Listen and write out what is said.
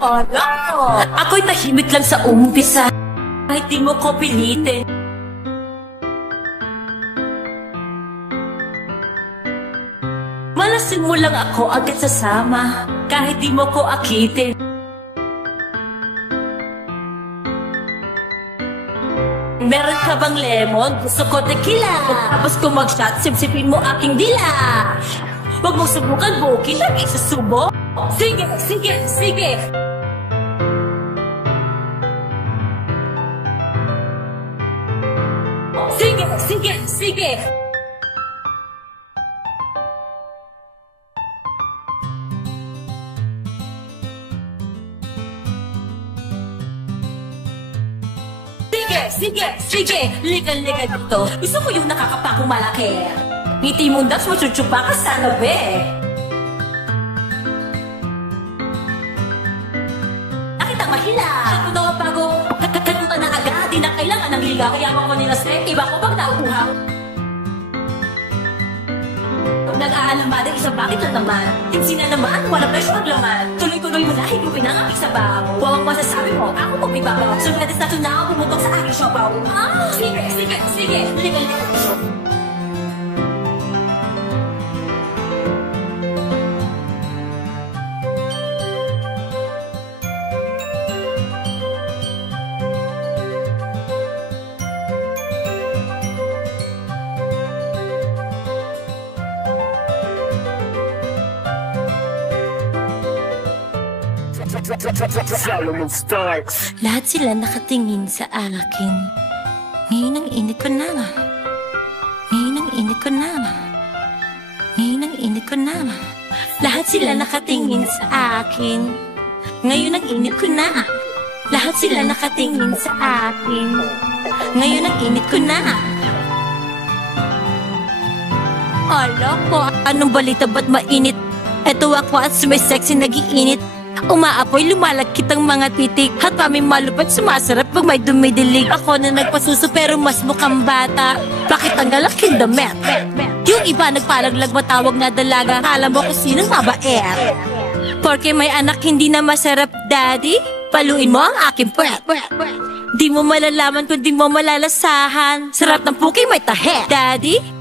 Ala! Ako'y tahimik lang sa umpisa, kahit di mo ko pilitin. Malasin mo lang ako agad sasama, kahit di mo ko akitin. Meron ka bang lemon? Gusto ko tequila. Tapos kung mag-shot, sipsipin mo aking dila. Huwag mong subukan, Boki, lagi susubo. Sige, sige, sige. Sige, sige, sige. Sige, sige, ligal-ligal dito. Gusto ko yung nakakapakong malaki. Ngiti mong daps, matsutsumpa ka sa gabi. Nakita mahila. Ako daw ang bago, katuta na agad. Di na kailangan ng ligaw. Kaya ako nila straight, iba ko pag nauuhaw. Nag-aalama din isa bakit na naman. Yung sina naman, wala presyo maglaman. Tuloy-tuloy mo na, higupin ang aking sabaw. Huwag masasabi mo, ako mo may babaw. So pwede na ito na ako pumutok sa aking siopaw. Sige, sige, sige, ligal-ligal. Solomon Starks. Lahat sila nakatingin sa akin. Ngayon ang init ko na. Ngayon ang init ko na. Ngayon ang init ko na. Lahat sila nakatingin sa akin. Ngayon ang init ko na. Lahat sila nakatingin sa akin. Ngayon ang init ko na. Ala ko, anong balita ba't mainit? Eto ako at sumisexy nagiinit. Umaapoy, lumalagkit ang mga titik. At kami malupad, sumasarap pag may dumidilig. Ako na nagpasuso pero mas mukhang bata. Bakit ang galaking damit? Yung iba nagpalaglag matawag na dalaga. Alam mo kung sinong mabait. Porque may anak hindi na masarap, daddy. Paluin mo ang aking puwet. Di mo malalaman kung di mo malalasahan. Sarap ng puking may tahe, daddy.